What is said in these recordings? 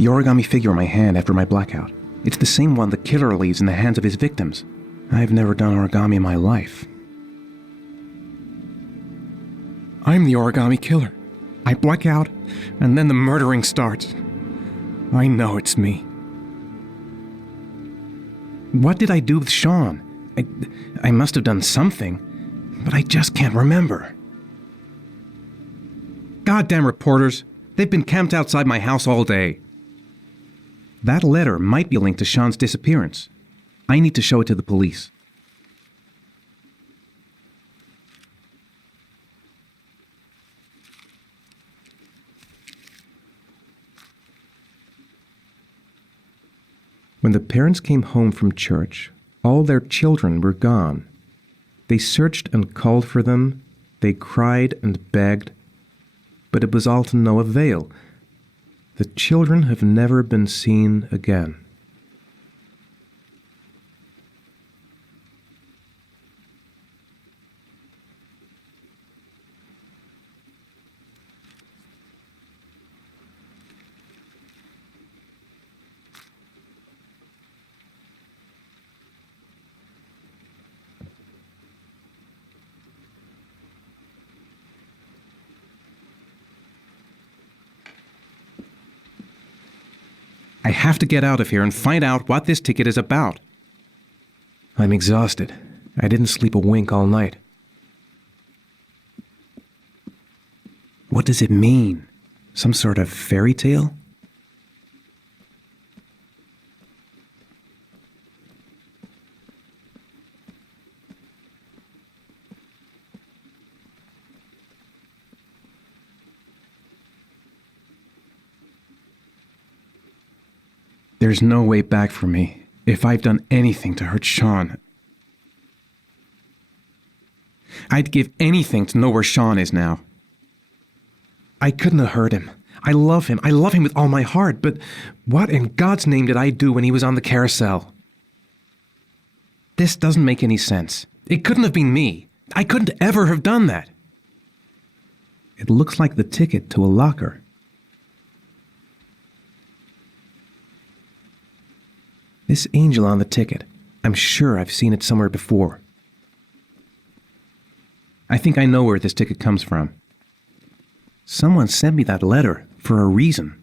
The origami figure in my hand after my blackout. It's the same one the killer leaves in the hands of his victims. I've never done origami in my life. I'm the origami killer. I black out, and then the murdering starts. I know it's me. What did I do with Sean? I must have done something, but I just can't remember. Goddamn reporters. They've been camped outside my house all day. That letter might be linked to Sean's disappearance. I need to show it to the police. When the parents came home from church, all their children were gone. They searched and called for them. They cried and begged. But it was all to no avail. The children have never been seen again. I have to get out of here and find out what this ticket is about. I'm exhausted. I didn't sleep a wink all night. What does it mean? Some sort of fairy tale? There's no way back for me if I've done anything to hurt Sean. I'd give anything to know where Sean is now. I couldn't have hurt him. I love him. I love him with all my heart. But what in God's name did I do when he was on the carousel? This doesn't make any sense. It couldn't have been me. I couldn't ever have done that. It looks like the ticket to a locker. This angel on the ticket, I'm sure I've seen it somewhere before. I think I know where this ticket comes from. Someone sent me that letter for a reason.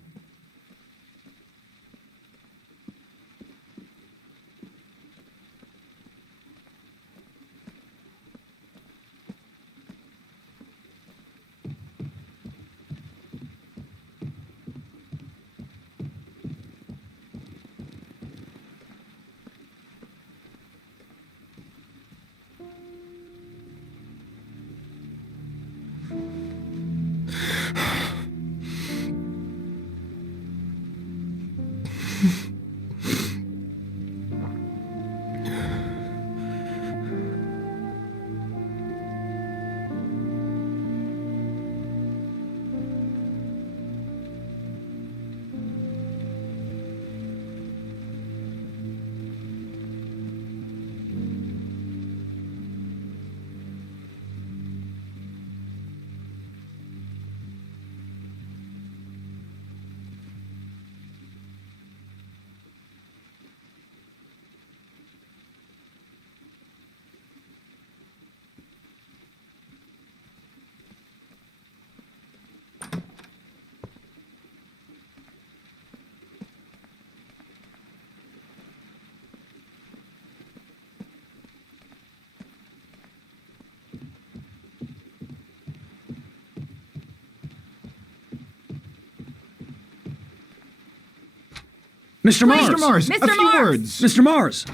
Mr. Mars! Mr. Mars! Mr. A few Mars! words! Mr. Mars!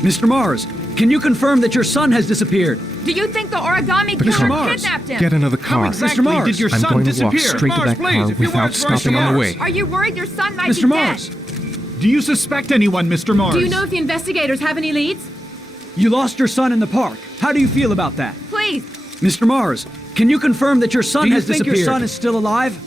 Mr. Mars, can you confirm that your son has disappeared? Do you think the origami Mr. killer Mars, kidnapped him? get into the car. How exactly Mr. Mars, did your I'm son going to disappear? walk straight to that Mars, car please, a few without words for us, stopping on the way. Are you worried your son might Mr. be Mars, dead? Do you suspect anyone, Mr. Mars? Do you know if the investigators have any leads? you lost your son in the park. How do you feel about that? Please. Mr. Mars, can you confirm that your son has disappeared? Do you think your son is still alive?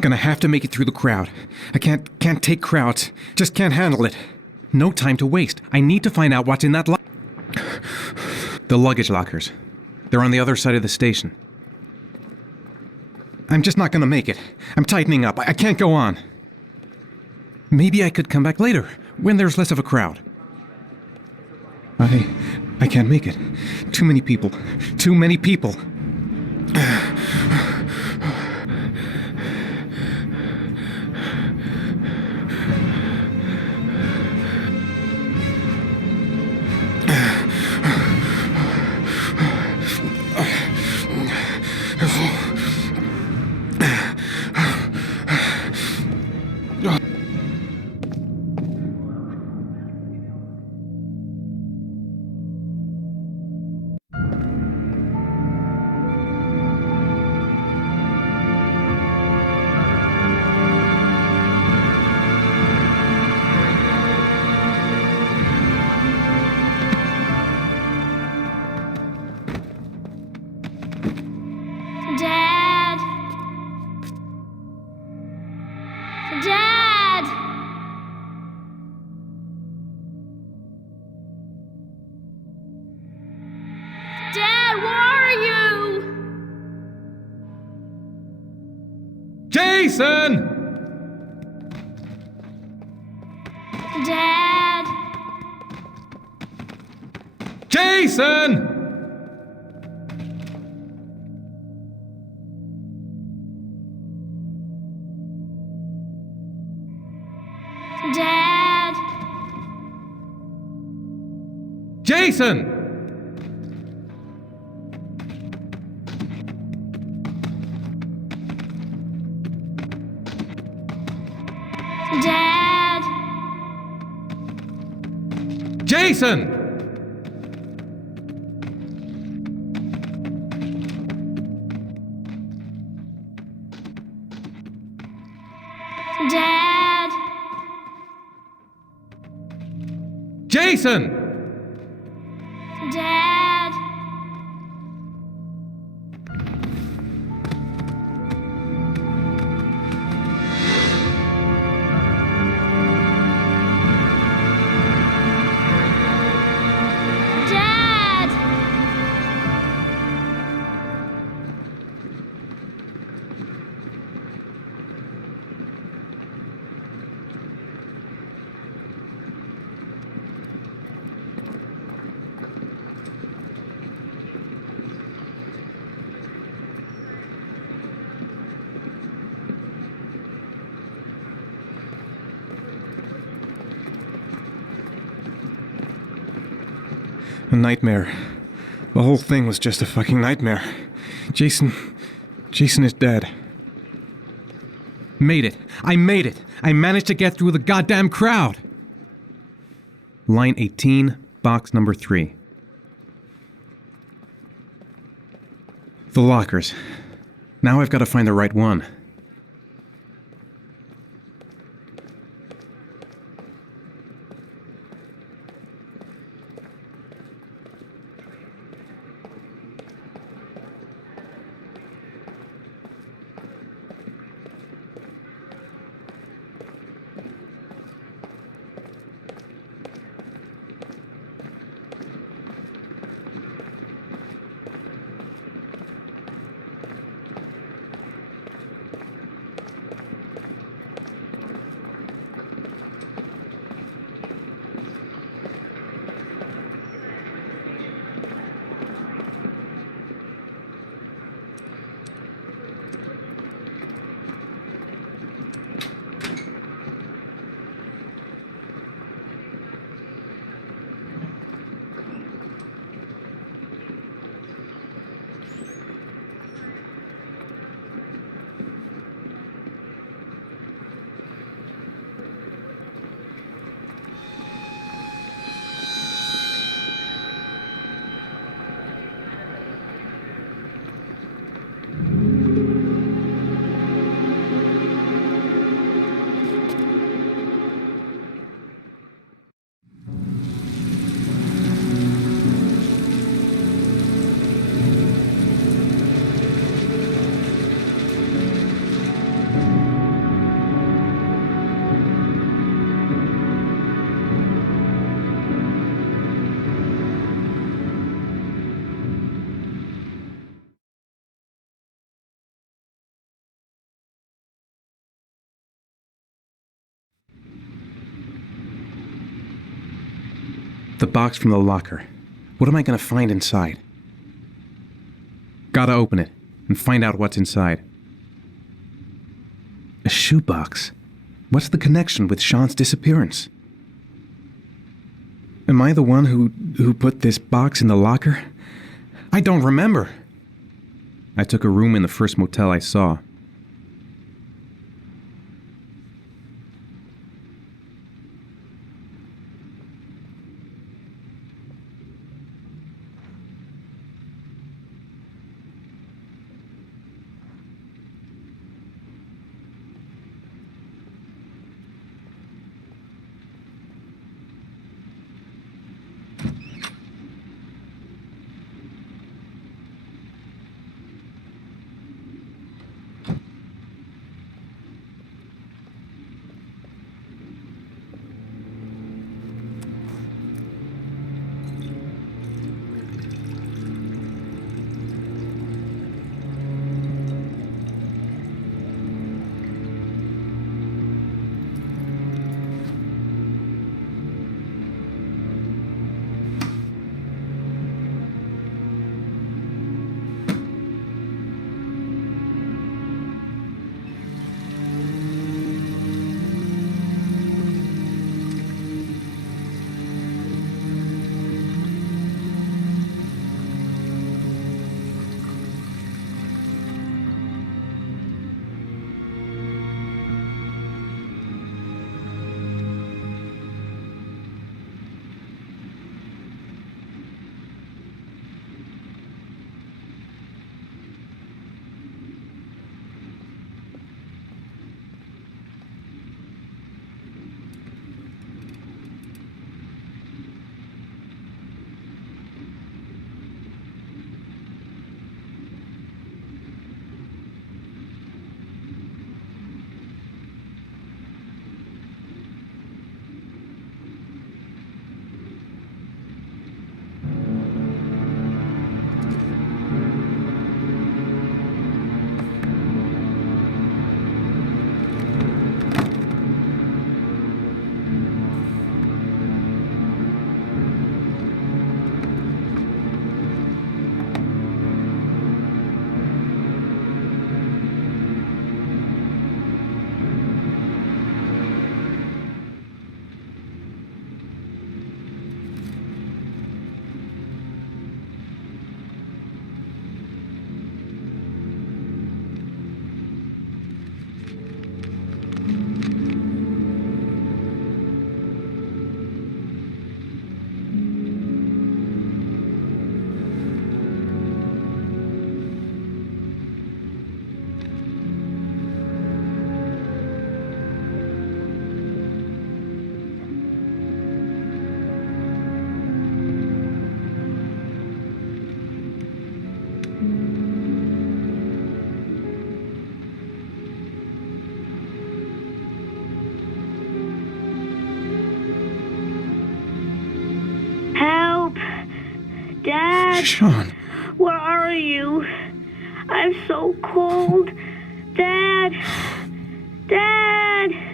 Gonna have to make it through the crowd. I can't take crowds. Just can't handle it. No time to waste. I need to find out what's in that the luggage lockers. They're on the other side of the station. I'm just not gonna make it. I'm tightening up. I can't go on. Maybe I could come back later, when there's less of a crowd. I can't make it. Too many people. Too many people. Dad! Dad! Dad, where are you? Jason! Dad! Jason! Dad! Jason! Dad! Jason! Dad! Jason! Dad! Dad! A nightmare. The whole thing was just a fucking nightmare. Jason is dead. Made it. I made it. I managed to get through the goddamn crowd. Line 18, box number 3. The lockers. Now I've got to find the right one. The box from the locker. What am I going to find inside? Gotta open it and find out what's inside. A shoebox? What's the connection with Sean's disappearance? Am I the one who put this box in the locker? I don't remember. I took a room in the first motel I saw. Dad! Sean! Where are you? I'm so cold. Dad! Dad!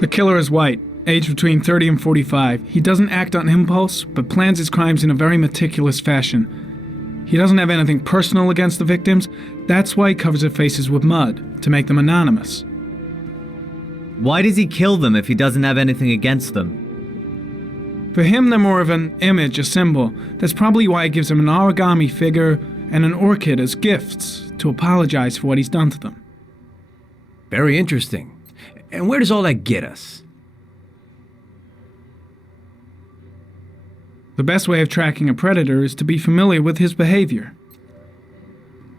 The killer is white, aged between 30 and 45. He doesn't act on impulse, but plans his crimes in a very meticulous fashion. He doesn't have anything personal against the victims. That's why he covers their faces with mud, to make them anonymous. Why does he kill them if he doesn't have anything against them? For him, they're more of an image, a symbol. That's probably why he gives them an origami figure and an orchid as gifts to apologize for what he's done to them. Very interesting. And where does all that get us? The best way of tracking a predator is to be familiar with his behavior.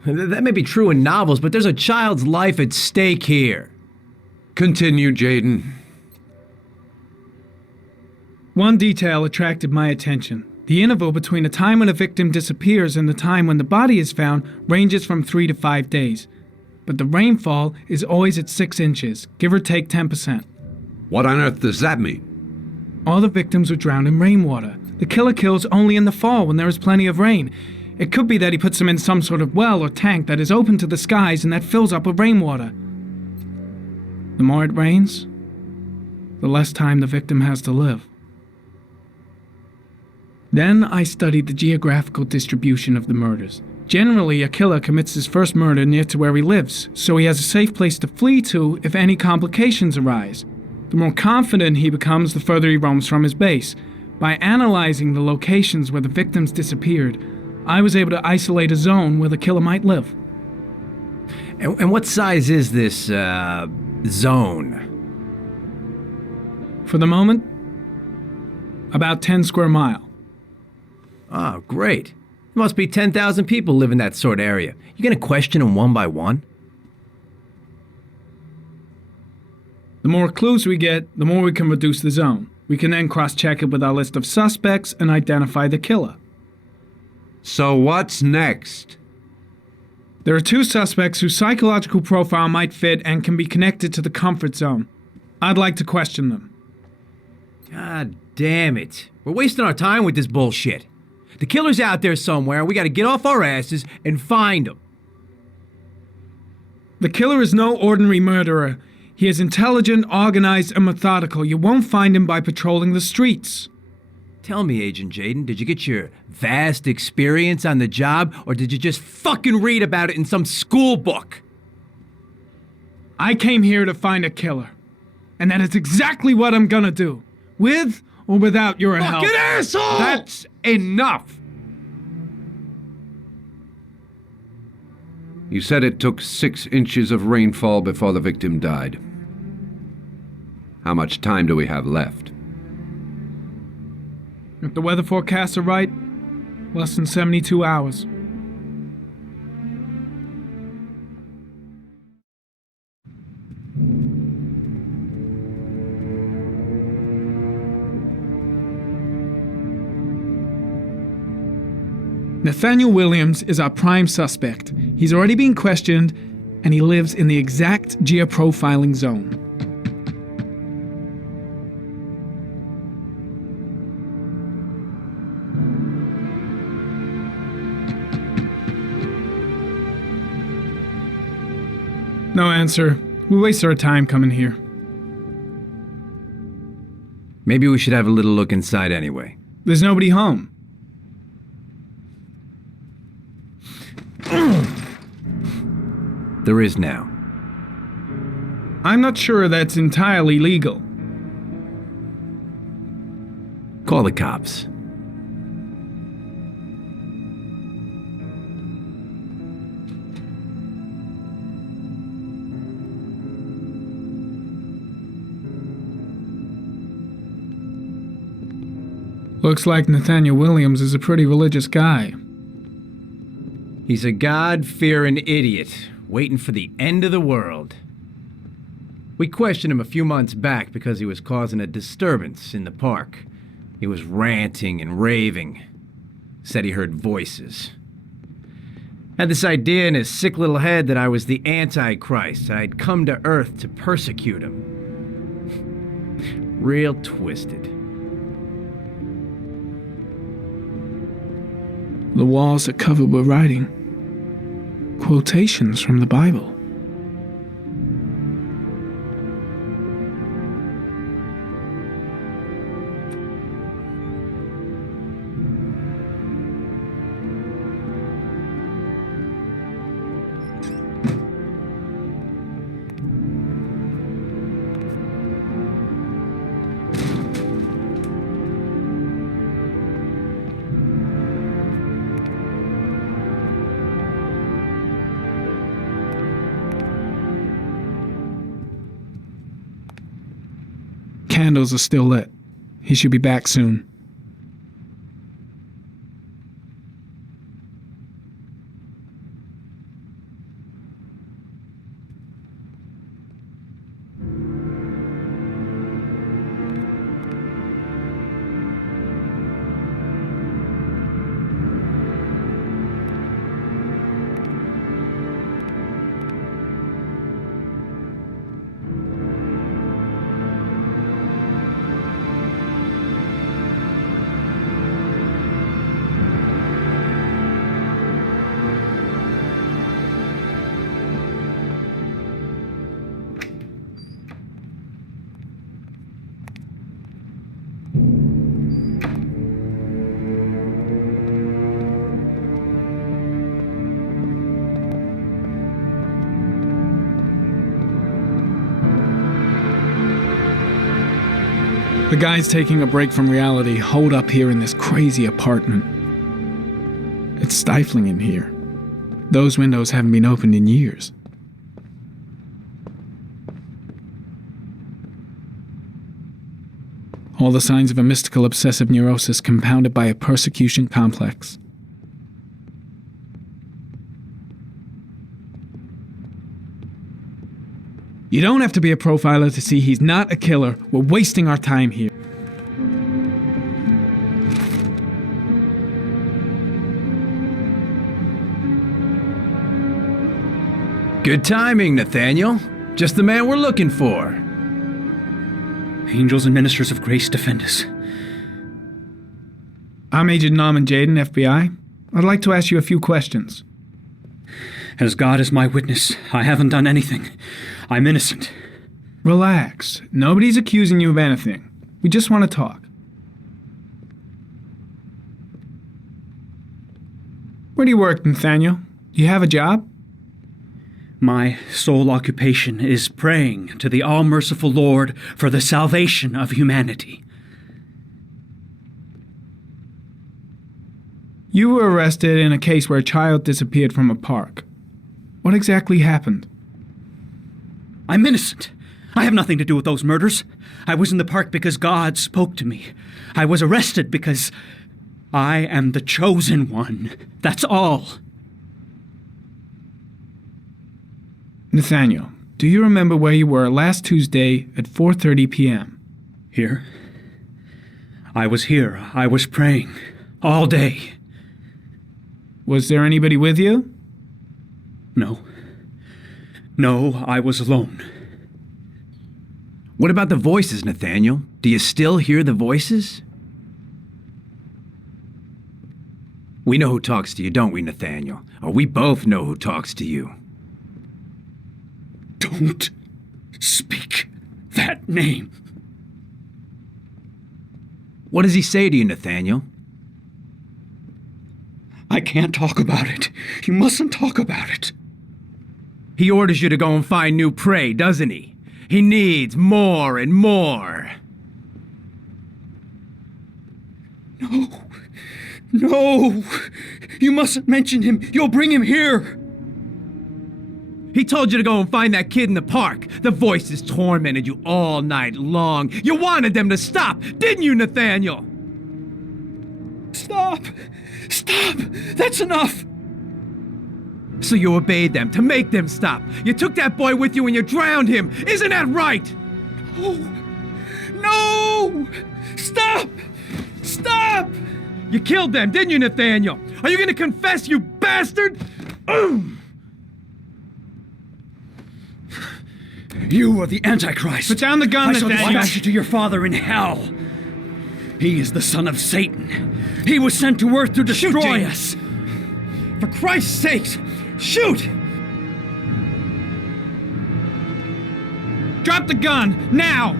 That may be true in novels, but there's a child's life at stake here. Continue, Jaden. One detail attracted my attention. The interval between the time when a victim disappears and the time when the body is found ranges from 3 to 5 days. But the rainfall is always at 6 inches, give or take 10%. What on earth does that mean? All the victims were drowned in rainwater. The killer kills only in the fall when there is plenty of rain. It could be that he puts them in some sort of well or tank that is open to the skies and that fills up with rainwater. The more it rains, the less time the victim has to live. Then I studied the geographical distribution of the murders. Generally, a killer commits his first murder near to where he lives, so he has a safe place to flee to if any complications arise. The more confident he becomes, the further he roams from his base. By analyzing the locations where the victims disappeared, I was able to isolate a zone where the killer might live. And what size is this, zone? For the moment, about 10 square miles. Oh, great. There must be 10,000 people live in that sort of area. You gonna question them one by one? The more clues we get, the more we can reduce the zone. We can then cross-check it with our list of suspects and identify the killer. So what's next? There are 2 suspects whose psychological profile might fit and can be connected to the comfort zone. I'd like to question them. God damn it. We're wasting our time with this bullshit. The killer's out there somewhere, and we gotta get off our asses and find him. The killer is no ordinary murderer. He is intelligent, organized, and methodical. You won't find him by patrolling the streets. Tell me, Agent Jaden, did you get your vast experience on the job, or did you just fucking read about it in some school book? I came here to find a killer. And that is exactly what I'm gonna do. With or without your help. Fucking asshole! That's enough! You said it took 6 inches of rainfall before the victim died. How much time do we have left? If the weather forecasts are right, less than 72 hours. Nathaniel Williams is our prime suspect. He's already been questioned, and he lives in the exact geoprofiling zone. No answer. We wasted our time coming here. Maybe we should have a little look inside anyway. There's nobody home. There is now. I'm not sure that's entirely legal. Call the cops. Looks like Nathaniel Williams is a pretty religious guy. He's a God-fearing idiot, waiting for the end of the world. We questioned him a few months back because he was causing a disturbance in the park. He was ranting and raving. Said he heard voices. Had this idea in his sick little head that I was the Antichrist. I'd come to Earth to persecute him. Real twisted. The walls are covered with writing. Quotations from the Bible. candles are still lit. He should be back soon. The guys taking a break from reality holed up here in this crazy apartment. It's stifling in here. Those windows haven't been opened in years. All the signs of a mystical obsessive neurosis compounded by a persecution complex. You don't have to be a profiler to see he's not a killer. We're wasting our time here. Good timing, Nathaniel. Just the man we're looking for. Angels and ministers of grace defend us. I'm Agent Norman Jaden, FBI. I'd like to ask you a few questions. As God is my witness, I haven't done anything. I'm innocent. Relax. Nobody's accusing you of anything. We just want to talk. Where do you work, Nathaniel? Do you have a job? My sole occupation is praying to the all-merciful Lord for the salvation of humanity. You were arrested in a case where a child disappeared from a park. What exactly happened? I'm innocent. I have nothing to do with those murders. I was in the park because God spoke to me. I was arrested because I am the chosen one. That's all. Nathaniel, do you remember where you were last Tuesday at 4:30 p.m.? Here? I was here. I was praying. All day. Was there anybody with you? No. No, I was alone. What about the voices, Nathaniel? Do you still hear the voices? We know who talks to you, don't we, Nathaniel? Or we both know who talks to you. Don't speak that name. What does he say to you, Nathaniel? I can't talk about it. You mustn't talk about it. He orders you to go and find new prey, doesn't he? He needs more and more. No. No. You mustn't mention him. You'll bring him here. He told you to go and find that kid in the park. The voices tormented you all night long. You wanted them to stop, didn't you, Nathaniel? Stop. Stop. That's enough. So you obeyed them to make them stop. You took that boy with you and you drowned him. Isn't that right? No. No. Stop. Stop. You killed them, didn't you, Nathaniel? Are you going to confess, you bastard? You are the Antichrist. Put down the gun, I shall Nathaniel. dispatch you to your father in hell. He is the son of Satan. He was sent to earth to destroy us. For Christ's sakes, shoot! Drop the gun, now!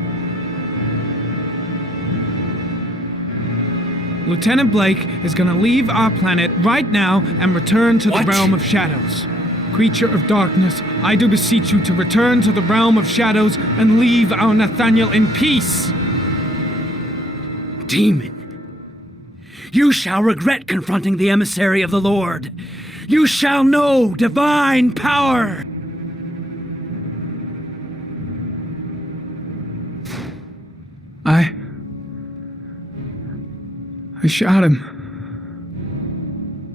Lieutenant Blake is gonna leave our planet right now and return to the realm of shadows. Creature of darkness, I do beseech you to return to the realm of shadows and leave our Nathaniel in peace. Demon, you shall regret confronting the emissary of the Lord. You shall know divine power. shot him.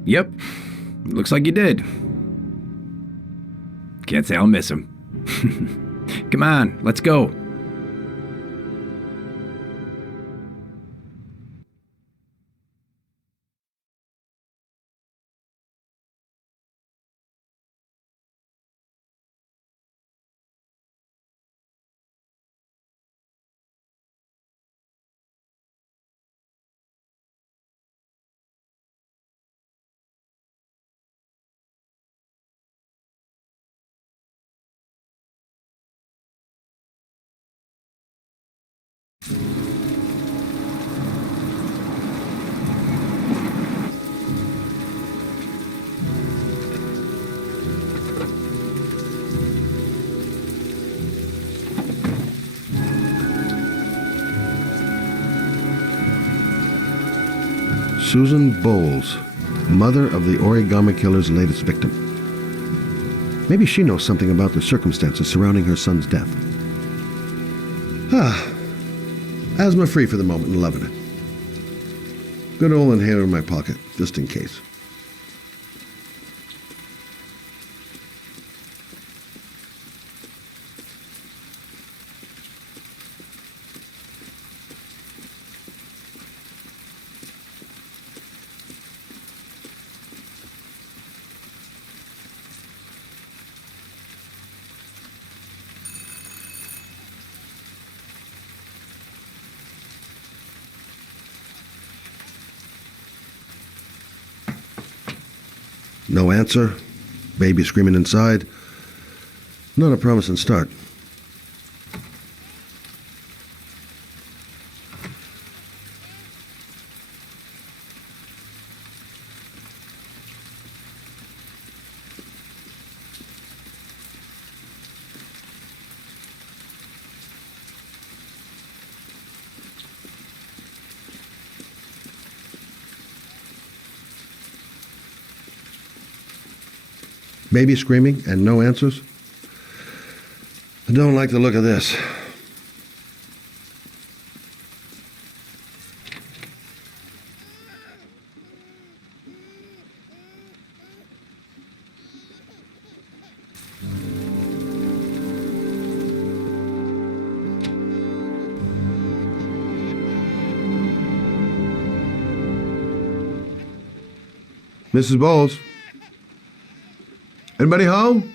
Yep. Looks like you did. Can't say I'll miss him. Come on, let's go. Susan Bowles, mother of the origami killer's latest victim. Maybe she knows something about the circumstances surrounding her son's death. Asthma-free for the moment and loving it. Good old inhaler in my pocket, just in case. No answer. Baby screaming inside. Not a promising start. Baby screaming and no answers? I don't like the look of this. Mrs. Bowles? Anybody home?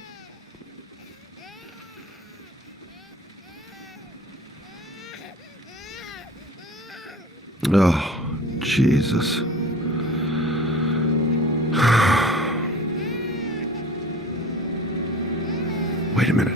Oh, Jesus. Wait a minute.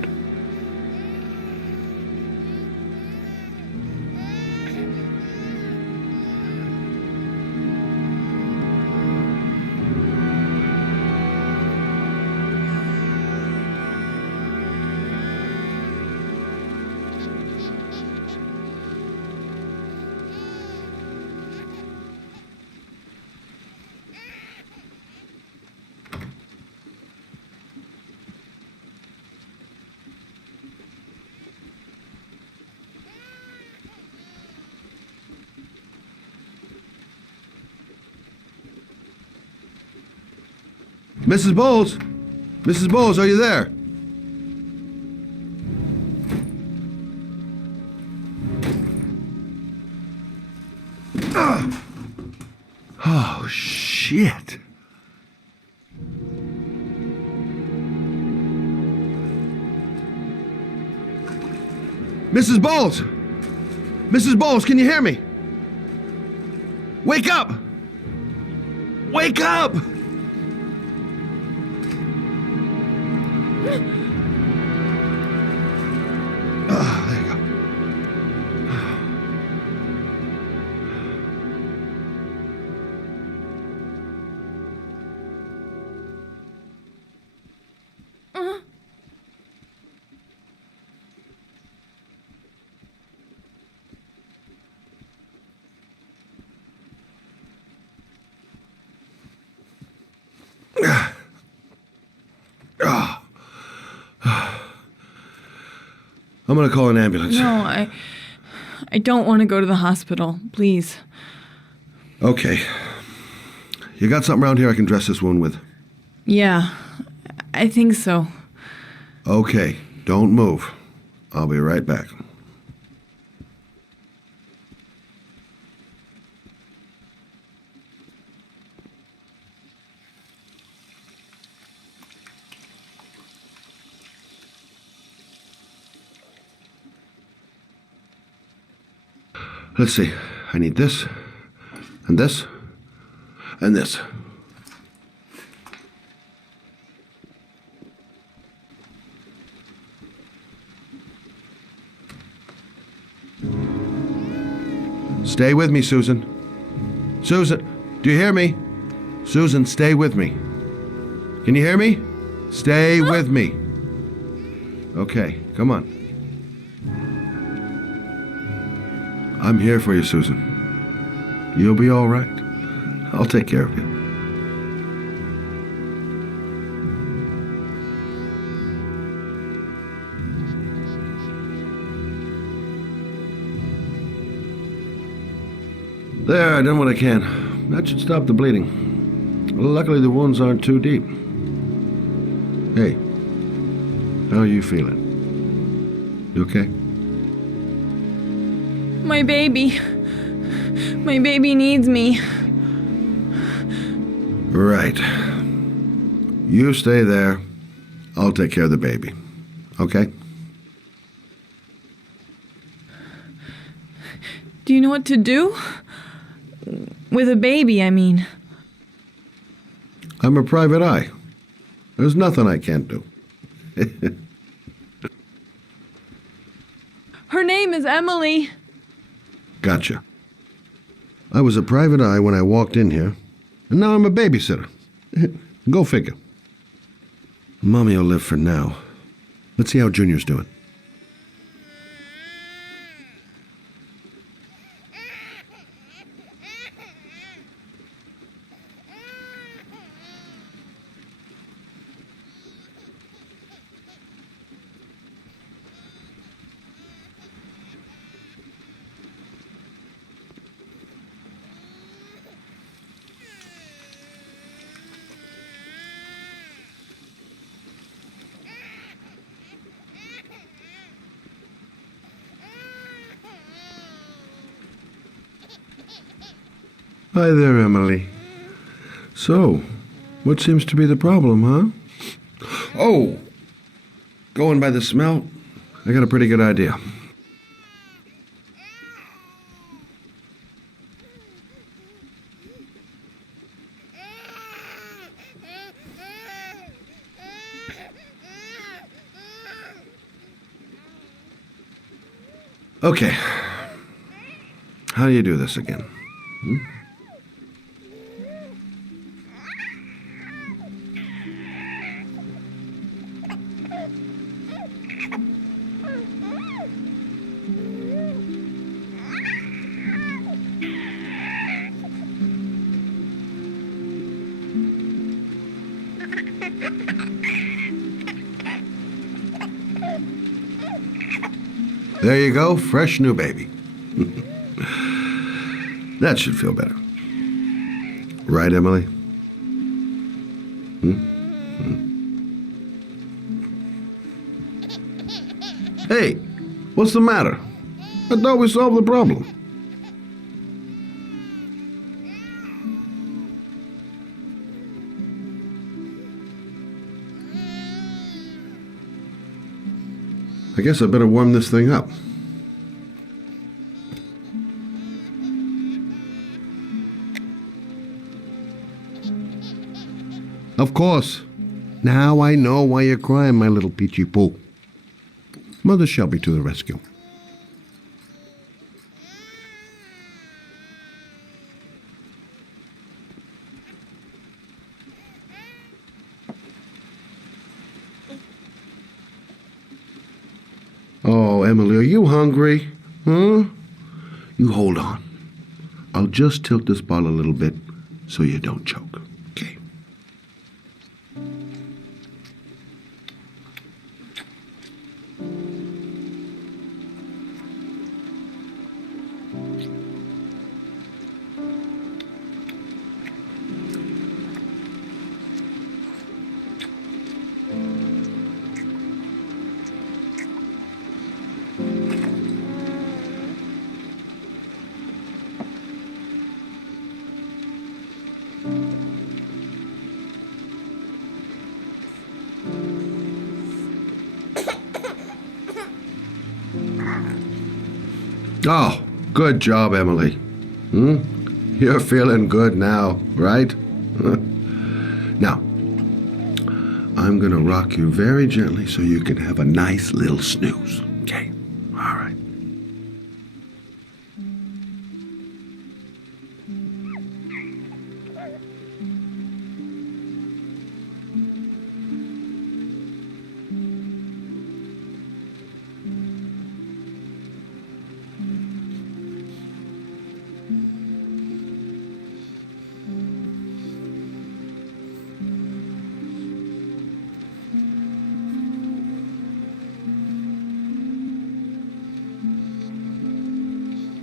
Mrs. Bowles? Mrs. Bowles, are you there? Oh, shit. Mrs. Bowles! Mrs. Bowles, can you hear me? Wake up! Wake up! There you go. I'm gonna call an ambulance. No, I don't want to go to the hospital. Please. Okay. You got something around here I can dress this wound with? Yeah, I think so. Okay, don't move. I'll be right back. Let's see. I need this, and this, and this. Stay with me, Susan. Susan, do you hear me? Susan, stay with me. Can you hear me? Stay with me. Okay, come on. I'm here for you, Susan. You'll be all right. I'll take care of you. There, I done what I can. That should stop the bleeding. Luckily, the wounds aren't too deep. Hey, how are you feeling? You okay? My baby. My baby needs me. Right. You stay there. I'll take care of the baby. Okay? Do you know what to do? With a baby, I mean. I'm a private eye. There's nothing I can't do. Her name is Emily. Gotcha. I was a private eye when I walked in here, and now I'm a babysitter. Go figure. Mommy will live for now. Let's see how Junior's doing. Hi there, Emily. So, what seems to be the problem, huh? Oh! Going by the smell, I got a pretty good idea. Okay. How do you do this again? There you go, fresh new baby. That should feel better. Right, Emily? Hey, what's the matter? I thought we solved the problem. I guess I better warm this thing up. Of course. Now I know why you're crying, my little peachy poo. Mother Shelby to the rescue. Oh, Emily, are you hungry? Huh? You hold on. I'll just tilt this bottle a little bit so you don't choke. Okay. Oh, good job, Emily. You're feeling good now, right? Now, I'm gonna rock you very gently so you can have a nice little snooze. Okay? All right.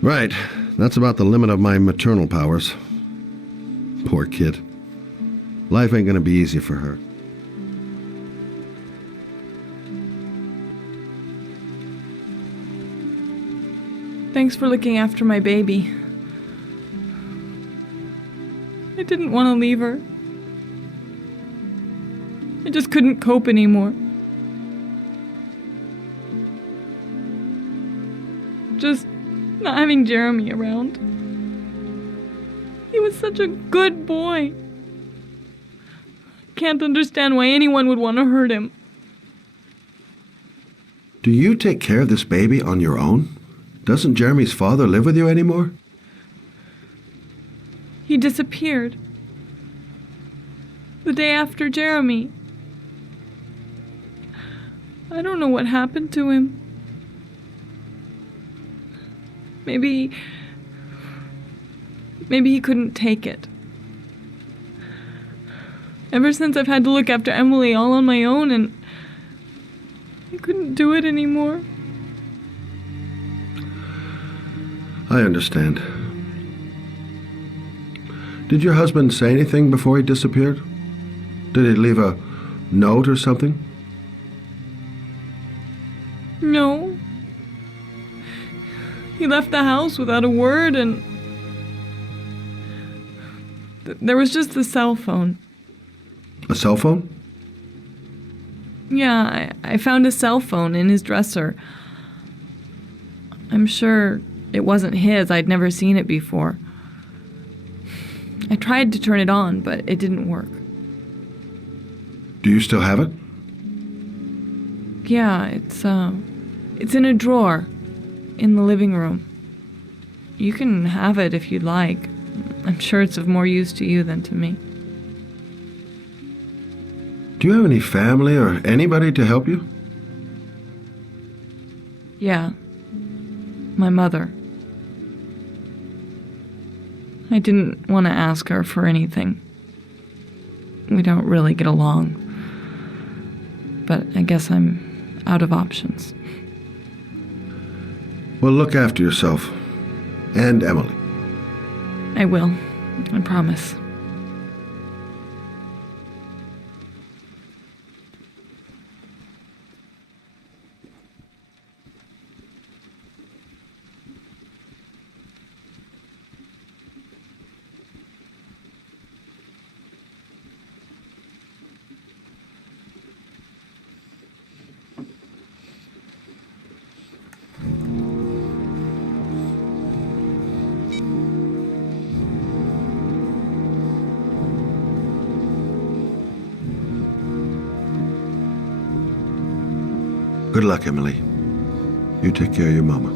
Right. That's about the limit of my maternal powers. Poor kid. Life ain't gonna be easy for her. Thanks for looking after my baby. I didn't want to leave her. I just couldn't cope anymore. Just not having Jeremy around. He was such a good boy. Can't understand why anyone would want to hurt him. Do you take care of this baby on your own? Doesn't Jeremy's father live with you anymore? He disappeared. The day after Jeremy. I don't know what happened to him. Maybe he couldn't take it. Ever since I've had to look after Emily all on my own, and I couldn't do it anymore. I understand. Did your husband say anything before he disappeared? Did he leave a note or something? No. He left the house without a word, and there was just the cell phone. A cell phone? Yeah, I found a cell phone in his dresser. I'm sure it wasn't his. I'd never seen it before. I tried to turn it on, but it didn't work. Do you still have it? Yeah, it's in a drawer in the living room. You can have it if you'd like. I'm sure it's of more use to you than to me. Do you have any family or anybody to help you? Yeah. My mother. I didn't want to ask her for anything. We don't really get along. But I guess I'm out of options. Well, look after yourself. And Emily. I will. I promise. Good luck, Emily. You take care of your mama.